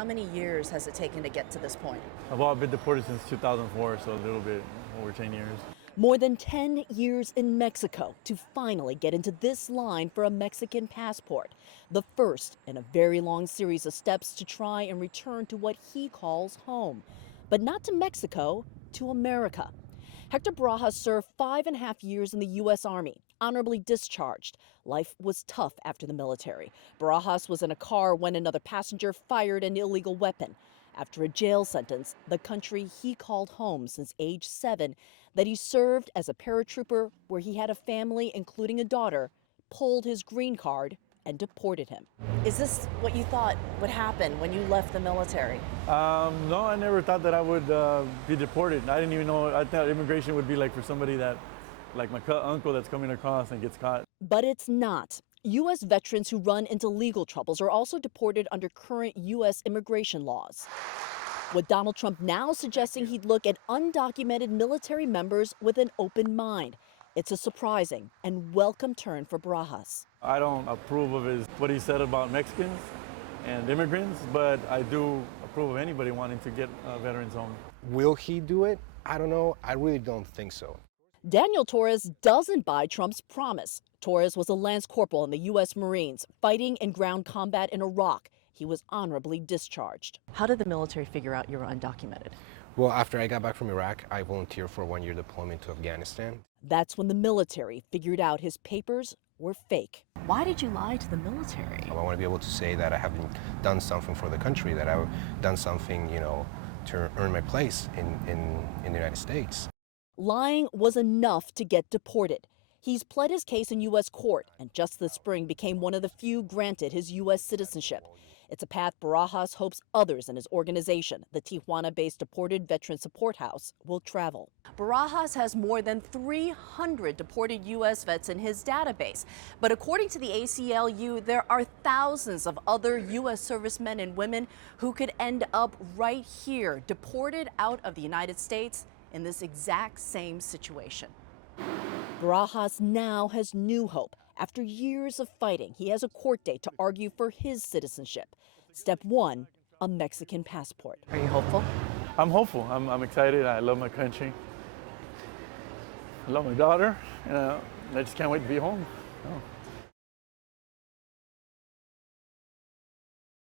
How many years has it taken to get to this point? I've been deported since 2004, so a little bit over 10 years. More than 10 years in Mexico to finally get into this line for a Mexican passport. The first in a very long series of steps to try and return to what he calls home. But not to Mexico, to America. Hector Barajas served 5.5 years in the U.S. Army, honorably discharged. Life was tough after the military. Barajas was in a car when another passenger fired an illegal weapon. After a jail sentence, the country he called home since age 7, that he served as a paratrooper where he had a family, including a daughter, pulled his green card and deported him. Is this what you thought would happen when you left the military? No, I never thought that I would be deported. I didn't even know. I thought immigration would be like for somebody that, like my uncle that's coming across and gets caught. But it's not. U.S. veterans who run into legal troubles are also deported under current U.S. immigration laws. With Donald Trump now suggesting he'd look at undocumented military members with an open mind. It's a surprising and welcome turn for Barajas. I don't approve of what he said about Mexicans and immigrants, but I do approve of anybody wanting to get veterans home. Will he do it? I don't know. I really don't think so. Daniel Torres doesn't buy Trump's promise. Torres was a lance corporal in the U.S. Marines, fighting in ground combat in Iraq. He was honorably discharged. How did the military figure out you were undocumented? Well, after I got back from Iraq, I volunteered for a 1-year deployment to Afghanistan. That's when the military figured out his papers were fake. Why did you lie to the military? I want to be able to say that I have done something for the country, that I've done something, to earn my place in the United States. Lying was enough to get deported. He's pled his case in U.S. court and just this spring became one of the few granted his U.S. citizenship. It's a path Barajas hopes others in his organization, the Tijuana-based Deported Veteran Support House, will travel. Barajas has more than 300 deported U.S. vets in his database. But according to the ACLU, there are thousands of other U.S. servicemen and women who could end up right here, deported out of the United States in this exact same situation. Barajas now has new hope. After years of fighting, he has a court date to argue for his citizenship. Step 1, a Mexican passport. Are you hopeful? I'm hopeful. I'm excited. I love my country. I love my daughter. And I just can't wait to be home.